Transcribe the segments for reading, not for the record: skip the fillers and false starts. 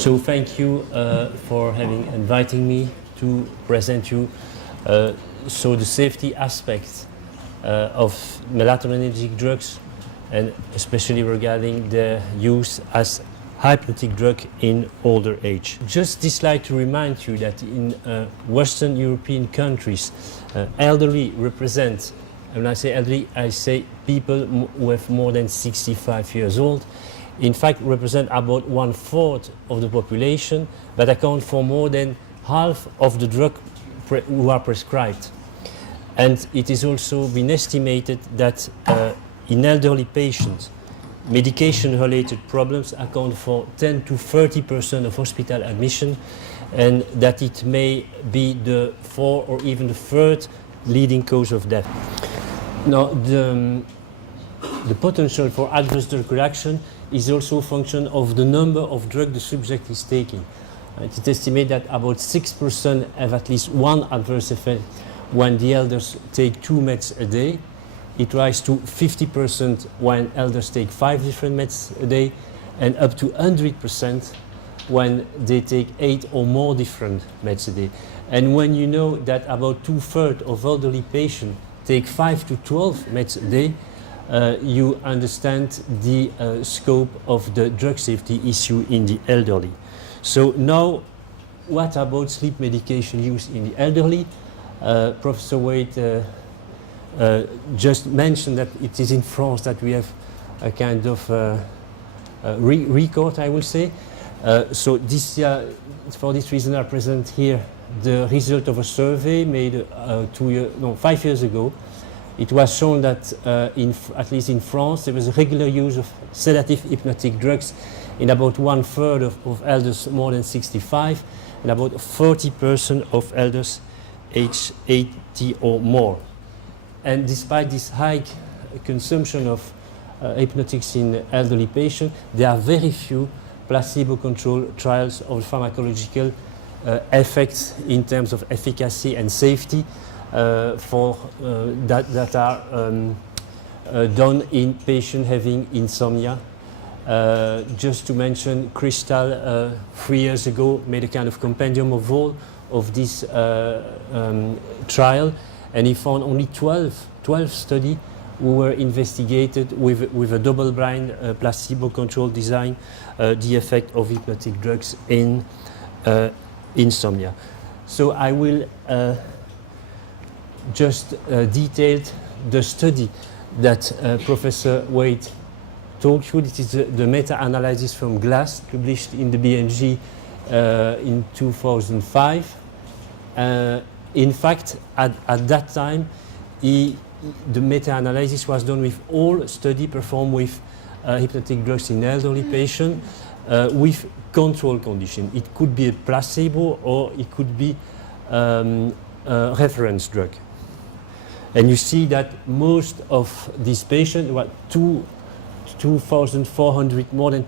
So thank you for having inviting me to present you so the safety aspects of melatonergic drugs, and especially regarding their use as hypnotic drug in older age. Just this slide to remind you that in Western European countries, elderly represent, and when I say elderly, I say people who have more than 65 years old, in fact represent about 1/4 of the population, but account for more than half of the drug who are prescribed. And it is also been estimated that in elderly patients, medication-related problems account for 10 to 30% of hospital admission, and that it may be the fourth or even the third leading cause of death. Now, the potential for adverse drug reaction is also a function of the number of drugs the subject is taking. It is estimated that about 6% have at least one adverse effect when the elders take 2 meds a day. It rises to 50% when elders take 5 different meds a day, and up to 100% when they take 8 or more different meds a day. And when you know that about 2/3 of elderly patients take 5 to 12 meds a day, you understand the scope of the drug safety issue in the elderly. So now, what about sleep medication use in the elderly? Professor Wade just mentioned that it is in France that we have a kind of record, I will say. So this year, for this reason, I present here the result of a survey made 5 years ago. It was shown that at least in France, there was a regular use of sedative hypnotic drugs in about 1/3 of elders more than 65, and about 40% of elders aged 80 or more. And despite this high consumption of hypnotics in elderly patients, there are very few placebo-controlled trials of pharmacological effects in terms of efficacy and safety that are done in patients having insomnia. Just to mention, Crystal 3 years ago made a kind of compendium of all of this trial, and he found only 12 studies who were investigated with a double-blind placebo-controlled design, the effect of hypnotic drugs in insomnia. So I will just detail the study that Professor Wade told you. This is the meta-analysis from Glass, published in the BMJ in 2005. In fact, at that time, the meta-analysis was done with all studies performed with hypnotic drugs in elderly patients with control condition. It could be a placebo or it could be a reference drug. And you see that most of these patients, more than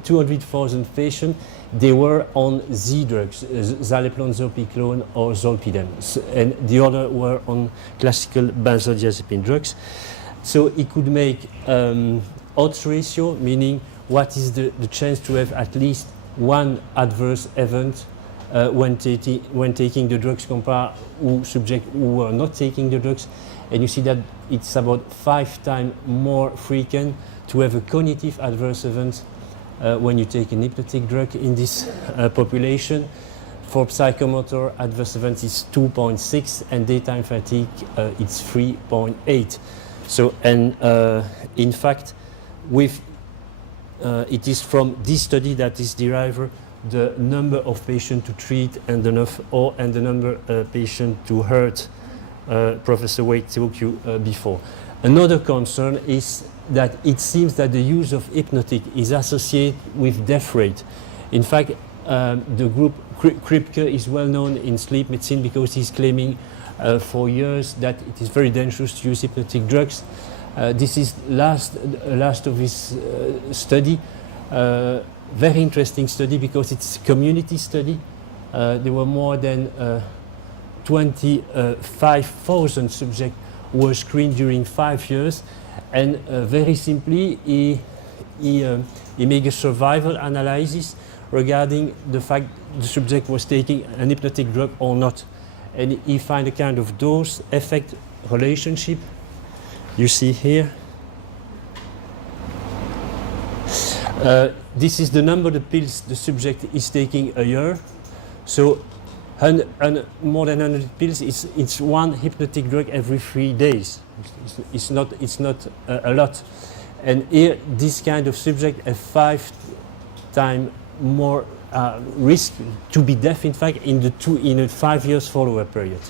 200,000 patients, they were on Z drugs, Zaleplon, Zopiclone, or Zolpidem, and the other were on classical benzodiazepine drugs. So it could make odds ratio, meaning what is the chance to have at least one adverse event when taking the drugs compared to subjects who were not taking the drugs. And you see that it's about 5 times more frequent to have a cognitive adverse event when you take an hypnotic drug in this population. For psychomotor adverse events is 2.6, and daytime fatigue it's 3.8. So, and in fact, it is from this study that is derived the number of patients to treat and the number of patients to hurt. Professor Wade told you before. Another concern is that it seems that the use of hypnotic is associated with death rate. In fact, the group Kripke is well known in sleep medicine because he's claiming for years that it is very dangerous to use hypnotic drugs. This is last of his study. Very interesting study because it's a community study. There were more than 25,000 subjects who were screened during 5 years, and very simply he he made a survival analysis regarding the fact the subject was taking an hypnotic drug or not. And he found a kind of dose-effect relationship. You see here. This is the number of pills the subject is taking a year. So more than 100 pills, it's one hypnotic drug every 3 days. It's not a lot. And here, this kind of subject have 5 times more risk to be deaf, in fact, in a 5 years follow-up period.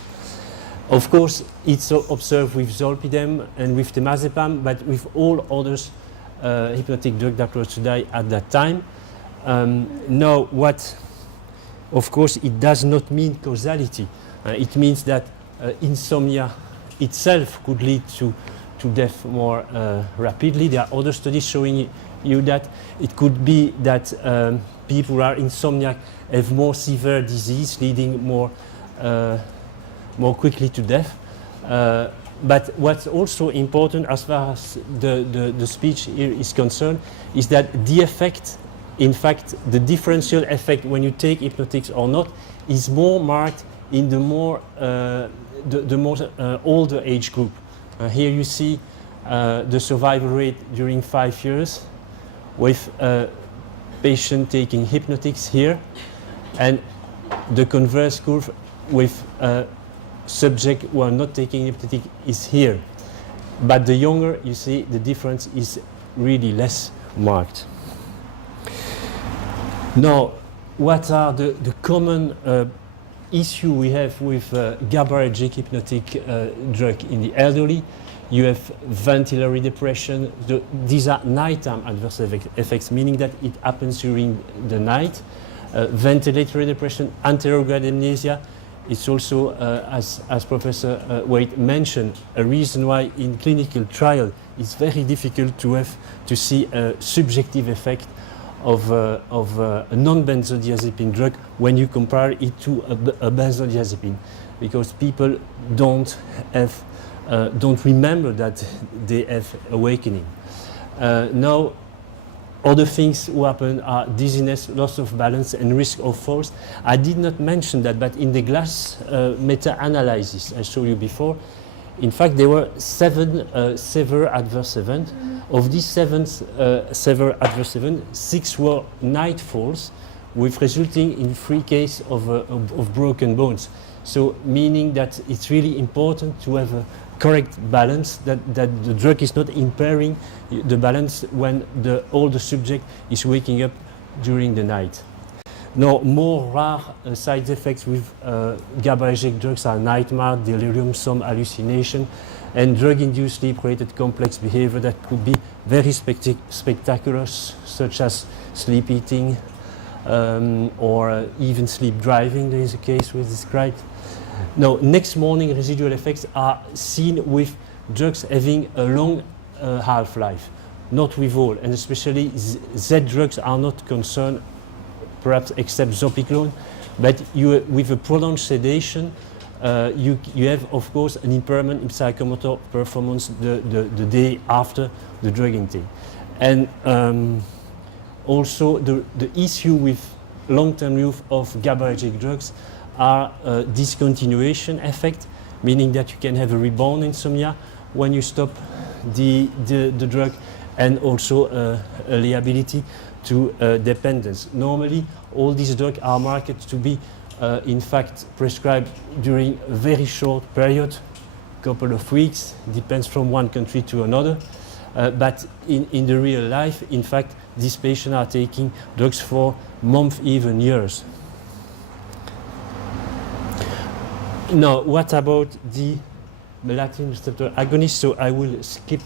Of course, it's observed with zolpidem and with temazepam, but with all others hypnotic drugs that were studied at that time. Now, of course, it does not mean causality. It means that insomnia itself could lead to death more rapidly. There are other studies showing you that it could be that people who are insomniac have more severe disease, leading more quickly to death. But what's also important as far as the speech here is concerned is that the effect, in fact, the differential effect when you take hypnotics or not, is more marked in the more older age group. Here you see the survival rate during 5 years with a patient taking hypnotics here, and the converse curve with subject who are not taking hypnotic is here. But the younger, you see, the difference is really less marked. Now, what are the common issue we have with GABAergic hypnotic drug in the elderly? You have ventilatory depression. These are nighttime adverse effects, meaning that it happens during the night. Ventilatory depression, anterograde amnesia. It's also, as Professor Waite mentioned, a reason why in clinical trial it's very difficult to see a subjective effect of a non-benzodiazepine drug when you compare it to a benzodiazepine, because people don't remember that they have awakening. Now, other things who happen are dizziness, loss of balance, and risk of falls. I did not mention that, but in the glass meta-analysis I showed you before, in fact, there were 7 severe adverse events. Of these 7 severe adverse events, 6 were night falls, with resulting in 3 cases of broken bones. So, meaning that it's really important to have a correct balance, that the drug is not impairing the balance when the older subject is waking up during the night. Now, more rare side effects with GABAergic drugs are nightmare, delirium, some hallucination, and drug-induced sleep-related complex behavior that could be very spectacular, such as sleep eating or even sleep driving. There is a case we described. Now, next morning residual effects are seen with drugs having a long half-life, not with all, and especially Z drugs are not concerned, perhaps except zopiclone, but with a prolonged sedation, you have, of course, an impairment in psychomotor performance the day after the drug intake. And also the issue with long-term use of GABAergic drugs are discontinuation effect, meaning that you can have a rebound insomnia when you stop the drug, and also a liability to dependence. Normally, all these drugs are marketed to be, in fact, prescribed during a very short period, couple of weeks, depends from one country to another. But in the real life, in fact, these patients are taking drugs for months, even years. Now, what about the melatonin receptor agonist? So I will skip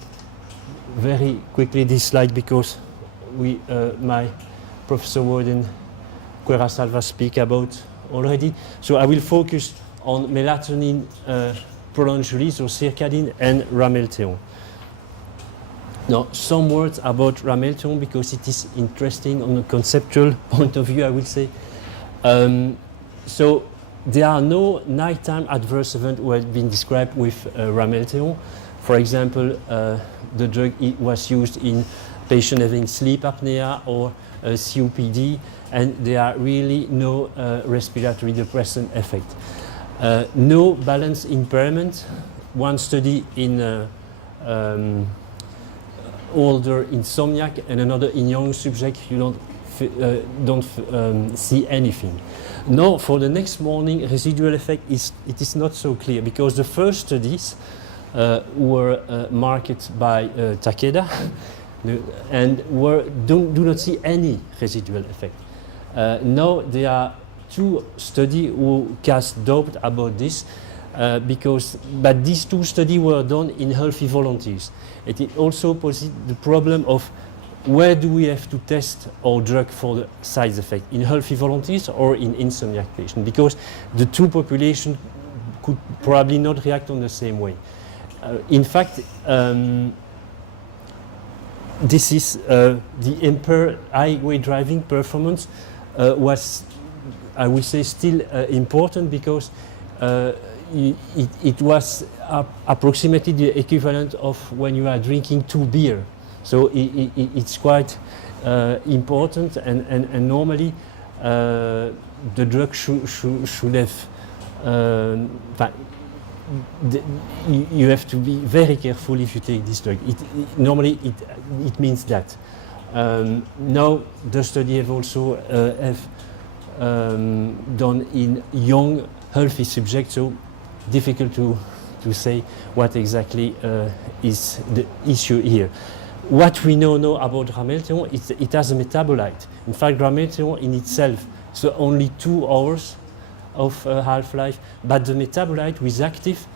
very quickly this slide because my Professor Warden Cuerasalva speak about already. So I will focus on melatonin prolonged release, or circadin, and ramelteon. Now, some words about ramelteon because it is interesting on a conceptual point of view, I will say. So there are no nighttime adverse events who have been described with ramelteon. For example, the drug was used in patient having sleep apnea or COPD, and there are really no respiratory depressant effect. No balance impairment. One study in older insomniac and another in young subject, you don't see anything. Now, for the next morning, residual effect it is not so clear, because the first studies were marketed by Takeda and do not see any residual effect. Now there are two studies who cast doubt about this, but these two studies were done in healthy volunteers. It also poses the problem of where do we have to test our drug for the side effect, in healthy volunteers or in insomniac patients, because the two populations could probably not react on the same way. In fact, this is the impaired highway driving performance was, I would say, still important, because it was approximately the equivalent of when you are drinking 2 beers. So it's quite important, and normally the drug should have. You have to be very careful if you take this drug. Normally it means that. Now the study have also done in young healthy subjects, so difficult to say what exactly is the issue here. What we know now about ramelteon is it has a metabolite. In fact, ramelteon in itself is only 2 hours of half-life, but the metabolite is active,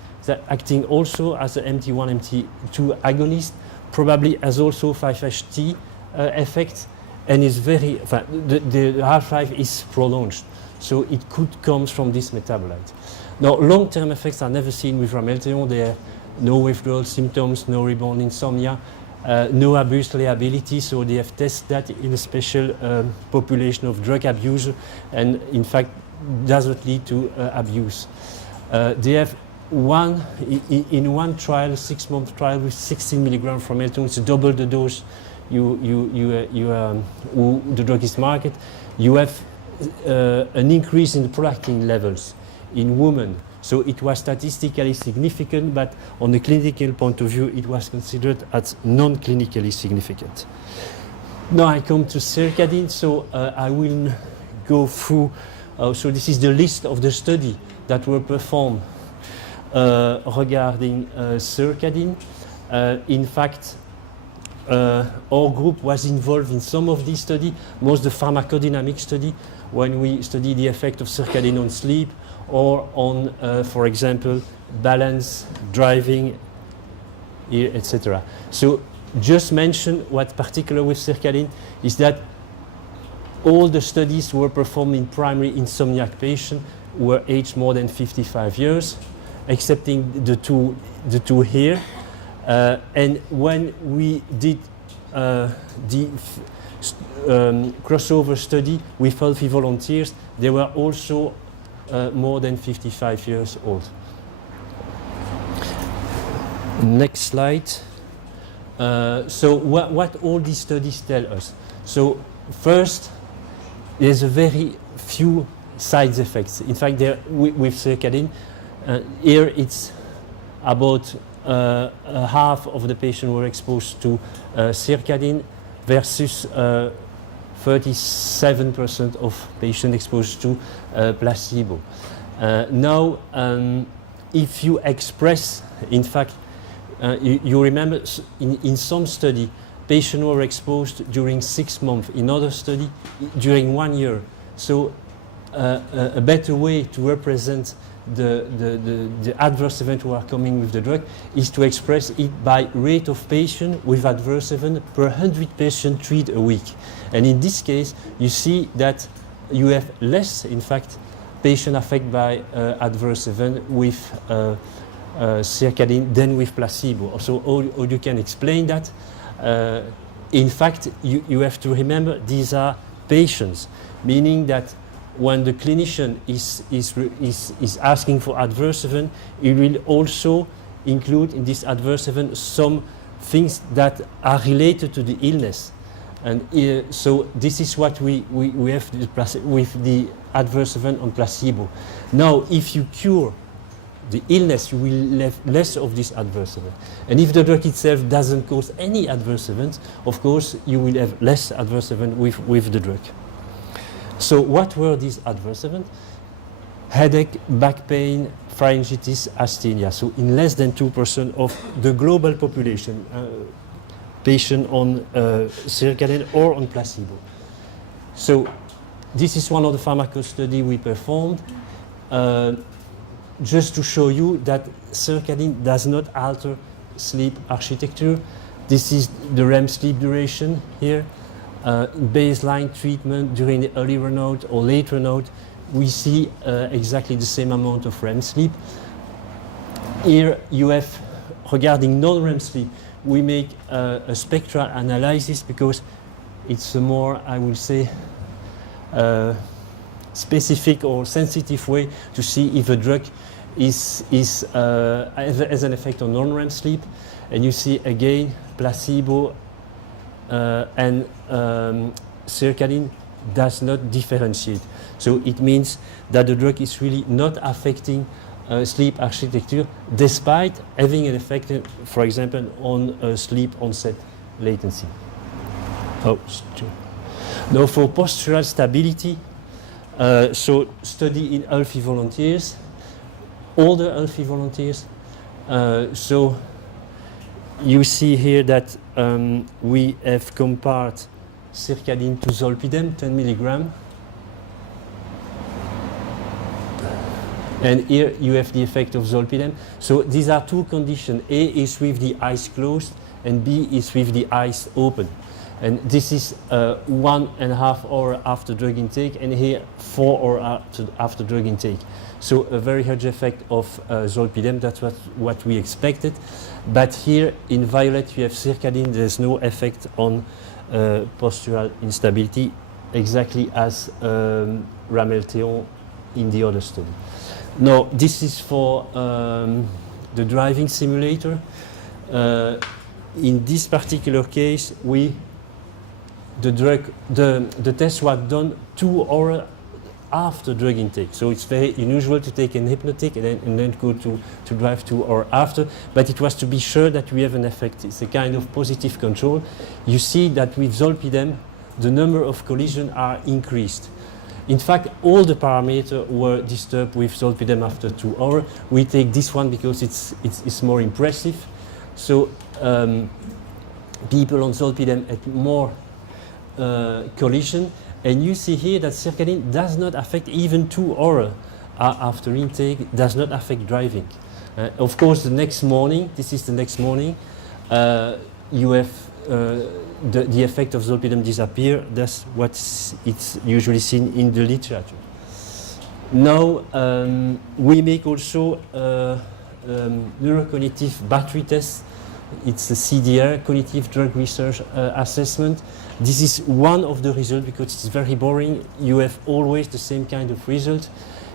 acting also as an MT1, MT2 agonist, probably has also 5-HT effect, and is very, the half-life is prolonged, so it could come from this metabolite. Now, long-term effects are never seen with ramelteon. There are no withdrawal symptoms, no rebound insomnia, no abuse liability, so they have tested that in a special population of drug abusers, and in fact doesn't lead to abuse. They have in one trial, 6-month trial with 16 milligrams from ramelteon, it's double the dose the drug is marketed. You have an increase in the prolactin levels in women. So it was statistically significant, but on the clinical point of view, it was considered as non-clinically significant. Now I come to circadine, so I will go through. So this is the list of the studies that were performed regarding circadine. In fact, our group was involved in some of these studies, most the pharmacodynamic study, when we study the effect of circadian on sleep, or on, for example, balance, driving, etc. So just mention what particular with circadian is that all the studies were performed in primary insomniac patients who were aged more than 55 years, excepting the two here. And when we did the crossover study with healthy volunteers, they were also more than 55 years old. Next slide. So what all these studies tell us? So first, there's a very few side effects. In fact, with circadian, here it's about half of the patients were exposed to circadian versus 37% of patients exposed to placebo. Now, if you express, in fact, you remember in some study, patients were exposed during 6 months, in other study during 1 year. So a better way to represent the adverse event who are coming with the drug is to express it by rate of patient with adverse event per 100 patients treated a week. And in this case, you see that you have less, in fact, patient affected by adverse event with circadian than with placebo. So how you can explain that? In fact, you have to remember these are patients, meaning that when the clinician is asking for adverse event, he will also include in this adverse event some things that are related to the illness. And so this is what we have with the adverse event on placebo. Now, if you cure the illness, you will have less of this adverse event. And if the drug itself doesn't cause any adverse events, of course, you will have less adverse event with the drug. So what were these adverse events? Headache, back pain, pharyngitis, asthenia. So in less than 2% of the global population, patient on sertraline or on placebo. So this is one of the pharmaco studies we performed. Just to show you that sertraline does not alter sleep architecture. This is the REM sleep duration here. Baseline treatment during the early run-out or late run-out, we see exactly the same amount of REM sleep. Here you have, regarding non-REM sleep, we make a spectral analysis because it's a more, I will say, specific or sensitive way to see if a drug has an effect on non-REM sleep. And you see again placebo and sertraline does not differentiate. So it means that the drug is really not affecting sleep architecture despite having an effect, for example, on sleep onset latency. Now for postural stability, so study in healthy volunteers, older healthy volunteers. So you see here that we have compared sertraline to zolpidem, 10 milligram. And here you have the effect of zolpidem. So these are two conditions. A is with the eyes closed and B is with the eyes open. And this is 1.5 hours after drug intake, and here 4 hours after drug intake. So a very huge effect of zolpidem, that's what we expected. But here in violet you have sertraline, there's no effect on postural instability, exactly as Ramelteon in the other study. Now this is for the driving simulator. In this particular case, the test was done 2 hours after drug intake. So it's very unusual to take an hypnotic and then go to drive 2 hours after, but it was to be sure that we have an effect. It's a kind of positive control. You see that with zolpidem, the number of collisions are increased. In fact, all the parameters were disturbed with zolpidem after 2 hours. We take this one because it's more impressive. So people on zolpidem had more collision, and you see here that sertraline does not affect even 2 hours after intake, does not affect driving. Of course, the next morning, this is the next morning, you have the effect of zolpidem disappear. That's what it's usually seen in the literature. Now we make also neurocognitive battery test. It's a CDR, Cognitive Drug Research Assessment. This is one of the results because it's very boring. You have always the same kind of result.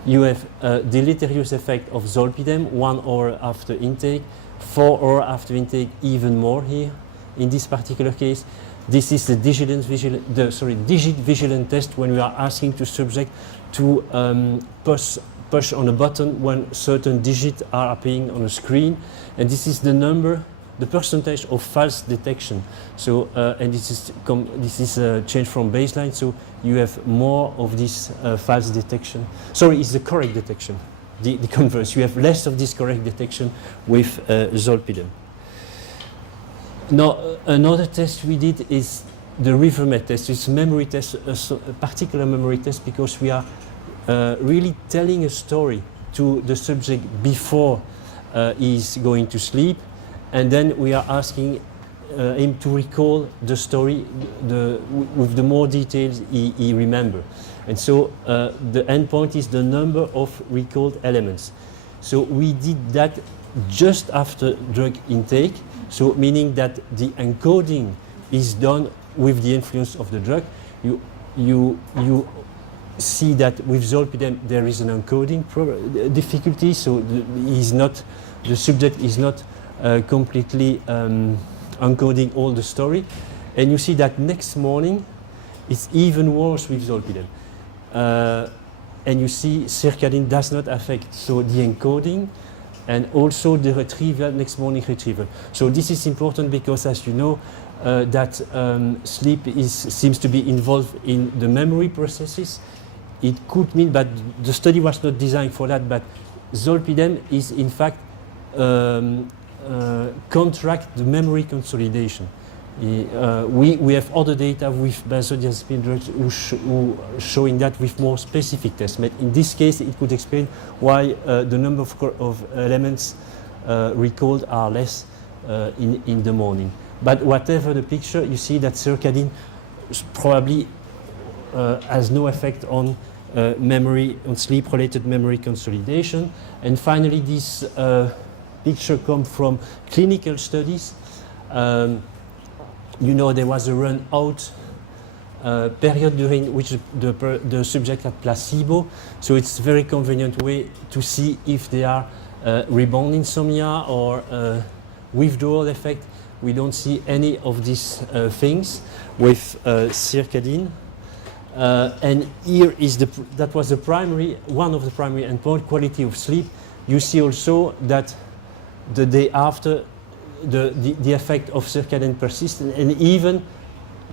You have a deleterious effect of zolpidem 1 hour after intake, 4 hours after intake, even more here. In this particular case, this is the digit vigilant test when we are asking the subject to push on a button when certain digits are appearing on a screen, and this is the number, the percentage of false detection. So and this is a change from baseline. So you have more of this false detection. Sorry, it's the correct detection. The converse. You have less of this correct detection with zolpidem. Now, another test we did is the RiverMed test. It's a memory test, a particular memory test, because we are really telling a story to the subject before he's going to sleep, and then we are asking him to recall the story with the more details he remembers. And so the endpoint is the number of recalled elements. So we did that just after drug intake. So meaning that the encoding is done with the influence of the drug. You see that with zolpidem there is an encoding difficulty. So the subject is not completely encoding all the story. And you see that next morning, it's even worse with zolpidem. And you see circadian does not affect so the encoding and also the retrieval, next morning retrieval. So this is important because, as you know, that sleep seems to be involved in the memory processes. It could mean, but the study was not designed for that, but zolpidem is in fact contract the memory consolidation. We have other data with benzodiazepine drugs who showing that with more specific tests. But in this case, it could explain why the number of elements recalled are less in the morning. But whatever the picture, you see that circadian probably has no effect on memory, on sleep-related memory consolidation. And finally, this picture comes from clinical studies. You know, there was a run-out period during which the subject had placebo. So it's a very convenient way to see if they are rebound insomnia or withdrawal effect. We don't see any of these things with circadian. And here is that was the primary, one of the primary endpoint, quality of sleep. You see also that the day after, the effect of circadian persisted, and even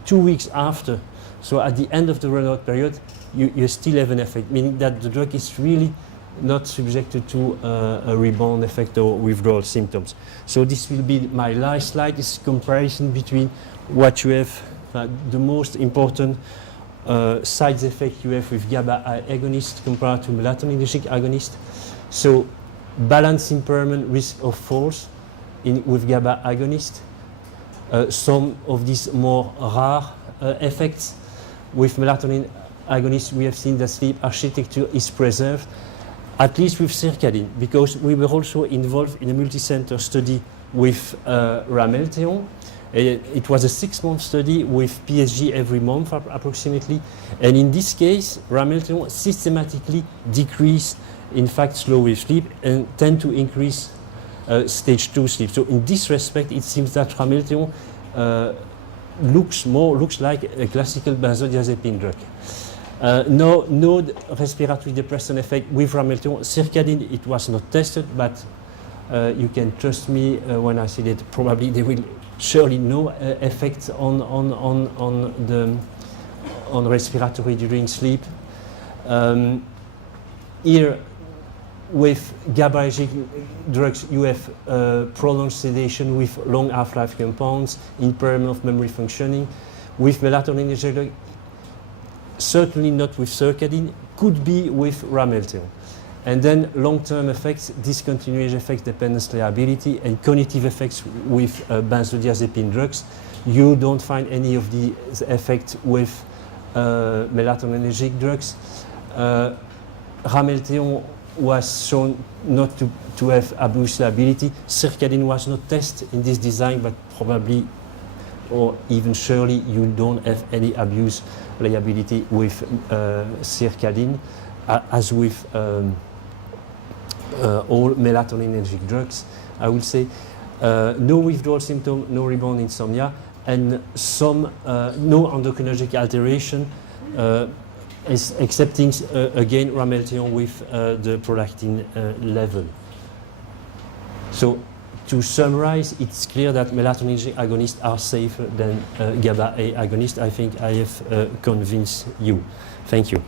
2 weeks after. So at the end of the run-out period, you still have an effect, meaning that the drug is really not subjected to a rebound effect or withdrawal symptoms. So this will be my last slide, this comparison between what you have, the most important side effect you have with GABA agonist compared to melatonergic agonist. So balance impairment, risk of falls with GABA agonist. Some of these more rare effects. With melatonin agonist, we have seen that sleep architecture is preserved, at least with circadian, because we were also involved in a multi-center study with ramelteon. It was a 6-month study with PSG every month approximately, and in this case, ramelteon systematically decreased, in fact, slow wave sleep and tend to increase stage 2 sleep. So in this respect, it seems that ramelteon looks like a classical benzodiazepine drug. No respiratory depressant effect with ramelteon. Circadian, it was not tested, but you can trust me when I say that probably there will surely no effect on respiratory during sleep. Here, with GABAergic drugs, you have prolonged sedation with long half-life compounds, impairment of memory functioning. With melatonergic drugs, certainly not with circadian, could be with ramelteon. And then long-term effects, discontinuation effects, dependence liability, and cognitive effects with benzodiazepine drugs. You don't find any of these effects with melatonergic drugs. Ramelteon was shown not to have abuse liability. Circadian was not tested in this design, but probably, or even surely, you don't have any abuse liability with circadian, as with all melatonergic drugs, I will say. No withdrawal symptom, no rebound insomnia, and some no endocrinologic alteration, excepting again ramelteon with the prolactin level. So to summarize, it's clear that melatonergic agonists are safer than GABA A agonists. I think I have convinced you. Thank you.